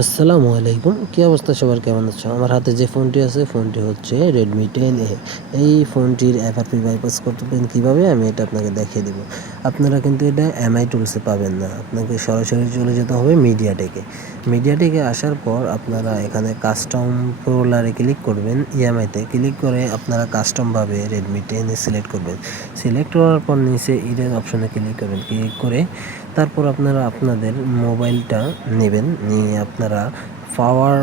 আসসালামু আলাইকুম। কি অবস্থা সবার, কেমন আছো? আমার হাতে যে ফোনটি আছে, ফোনটি হচ্ছে Redmi 10A। এই ফোনটির FRP বাইপাস করবেন কীভাবে, আমি এটা আপনাকে দেখিয়ে দেব। আপনারা কিন্তু এটা MI টুলসে পাবেন না, আপনাকে সরাসরি চলে যেতে হবে মিডিয়াটেকে। মিডিয়াটেকে আসার পর আপনারা এখানে কাস্টম রোলারে ক্লিক করবেন। EMI-তে ক্লিক করে আপনারা কাস্টমভাবে Redmi 10A সিলেক্ট করবেন। সিলেক্ট করার পর নিচে ইরেজ অপশনে ক্লিক করবেন। ক্লিক করে তারপর আপনারা আপনাদের মোবাইলটা নেবেন, নিয়ে আপনারা পাওয়ার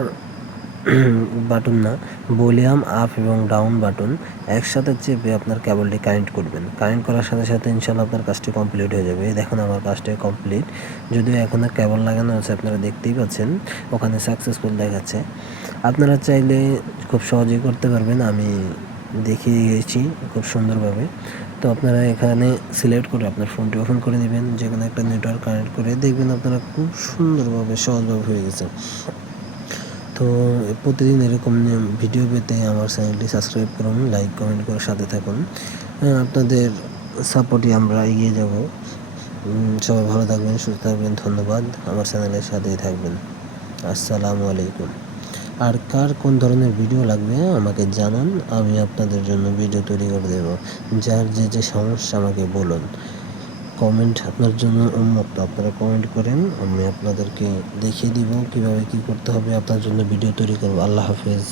বাটন না, ভলিউম আপ এবং ডাউন বাটন একসাথে চেপে আপনার কেবলটি কানেক্ট করবেন। কানেক্ট করার সাথে সাথে ইনশাল্লাহ আপনার কাজটি কমপ্লিট হয়ে যাবে। দেখুন আমার কাজটি কমপ্লিট, যদিও এখনও কেবল লাগানো আছে, আপনারা দেখতেই পাচ্ছেন ওখানে সাকসেসফুল দেখাচ্ছে। আপনারা চাইলে খুব সহজেই করতে পারবেন, আমি দেখিয়ে গেছি খুব সুন্দরভাবে। তো আপনারা এখানে সিলেক্ট করে আপনার ফোনটি ওপেন করে নেবেন, যে কোনো একটা নেটওয়ার্ক কানেক্ট করে দেখবেন আপনারা খুব সুন্দরভাবে সহজভাবে হয়ে গেছে। তো প্রতিদিন এরকম ভিডিও পেতে আমার চ্যানেলটি সাবস্ক্রাইব করুন, লাইক কমেন্ট করে সাথে থাকুন। আপনাদের সাপোর্টে আমরা এগিয়ে যাব। সবাই ভালো থাকবেন, সুস্থ থাকবেন। ধন্যবাদ, আমার চ্যানেলের সাথেই থাকবেন। আসসালামু আলাইকুম। আর কার কোন ধরনের ভিডিও লাগবে আমাকে জানান, আমি আপনাদের জন্য ভিডিও তৈরি করে দেব। যার যে সমস্যা আমাকে বলুন। কমেন্ট আপনার জন্য উন্মুক্ত, আপনারা কমেন্ট করেন, আমি আপনাদেরকে দেখিয়ে দিব কীভাবে কী করতে হবে, আপনার জন্য ভিডিও তৈরি করব। আল্লাহ হাফেজ।